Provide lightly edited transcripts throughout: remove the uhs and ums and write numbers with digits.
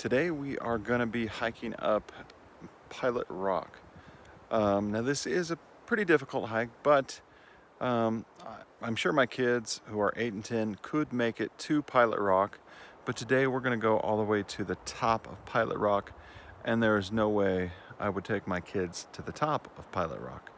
Today we are going to be hiking up Pilot Rock. Now this is a pretty difficult hike, but I'm sure my kids who are 8 and 10 could make it to Pilot Rock, but today we're going to go all the way to the top of Pilot Rock, and there is no way I would take my kids to the top of Pilot Rock.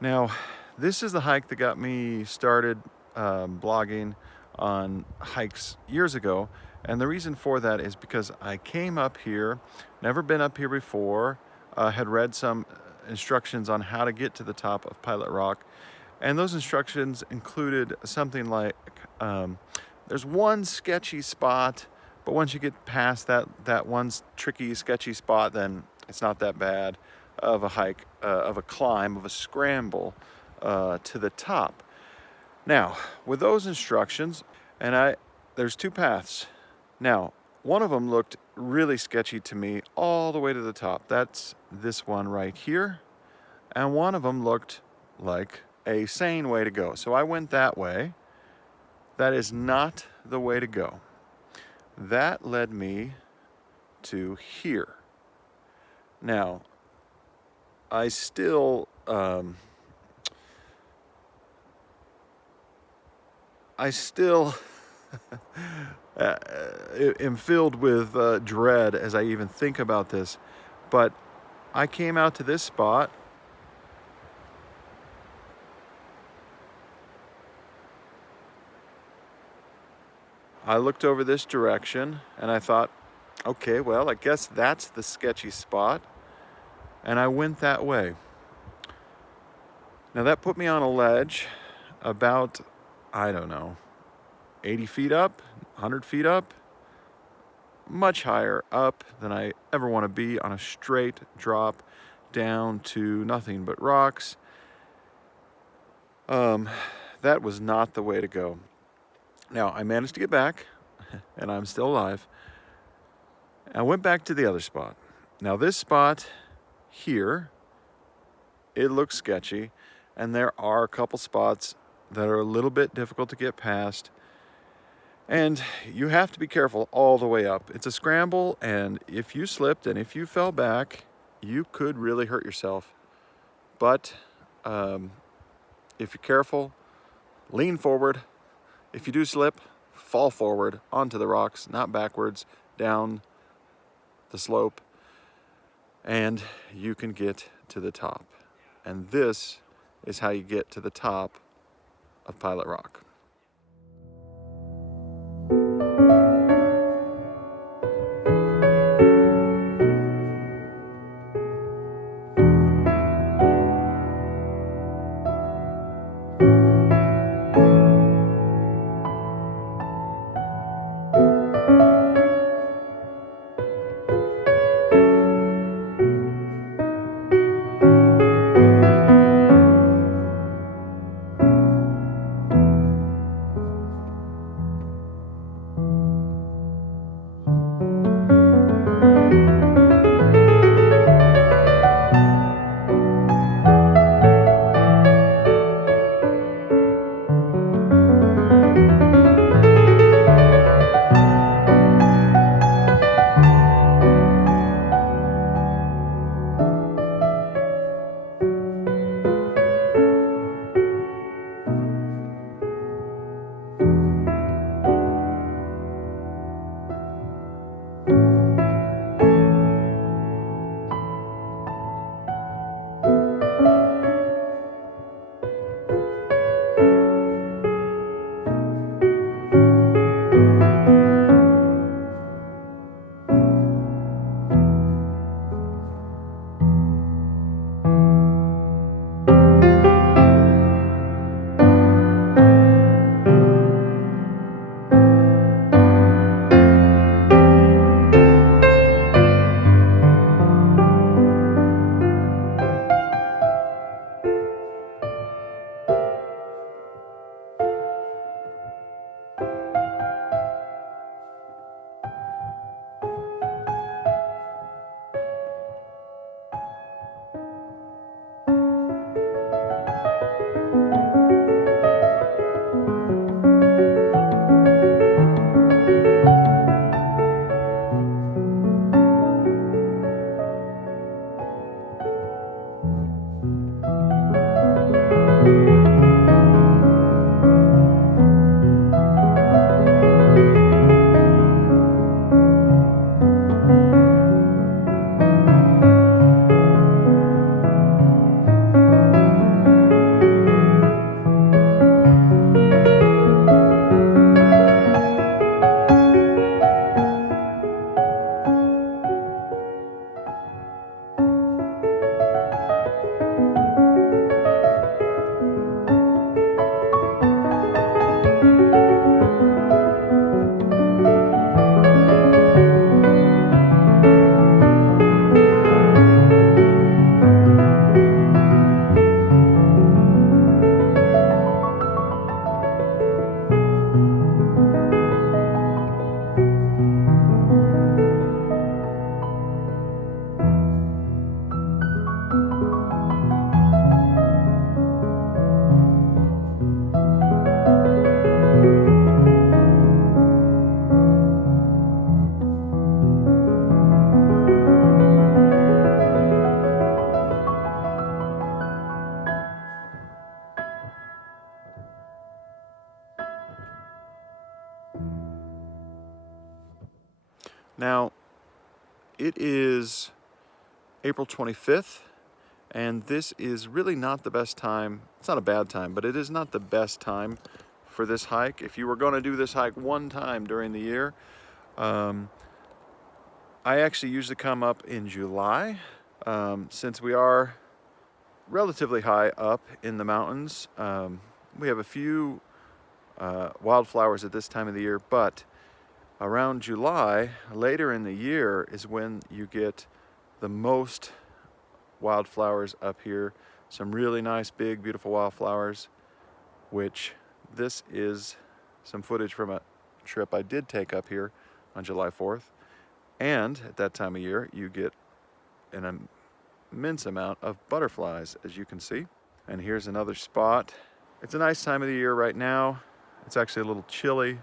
Now, this is the hike that got me started blogging on hikes years ago, and the reason for that is because I came up here, never been up here before, had read some instructions on how to get to the top of Pilot Rock, and those instructions included something like there's one sketchy spot, but once you get past that one tricky, sketchy spot, then it's not that bad of a hike, of a climb, of a scramble to the top. Now, with those instructions, there's two paths. Now, one of them looked really sketchy to me all the way to the top. That's this one right here. And one of them looked like a sane way to go. So I went that way. That is not the way to go. That led me to here. Now, I still am filled with dread as I even think about this, but I came out to this spot. I looked over this direction and I thought, okay, well, I guess that's the sketchy spot. And I went that way. Now that put me on a ledge about, I don't know, 80 feet up, 100 feet up, much higher up than I ever want to be on a straight drop down to nothing but rocks. That was not the way to go. Now, I managed to get back, and I'm still alive. I went back to the other spot. Now, this spot here, it looks sketchy, and there are a couple spots that are a little bit difficult to get past, and you have to be careful all the way up. It's a scramble, and if you slipped and if you fell back, you could really hurt yourself. But if you're careful, lean forward. If you do slip, fall forward onto the rocks, not backwards, down the slope, and you can get to the top. And this is how you get to the top of Pilot Rock. Now, it is April 25th, and this is really not the best time. It's not a bad time, but it is not the best time for this hike. If you were going to do this hike one time during the year, I actually usually come up in July. Since we are relatively high up in the mountains, we have a few wildflowers at this time of the year, but around July, later in the year, is when you get the most wildflowers up here. Some really nice, big, beautiful wildflowers, which this is some footage from a trip I did take up here on July 4th. And at that time of year, you get an immense amount of butterflies, as you can see. And here's another spot. It's a nice time of the year right now. It's actually a little chilly,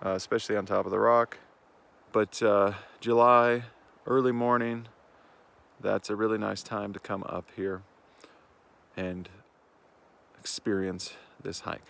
especially on top of the rock. But July, early morning, that's a really nice time to come up here and experience this hike.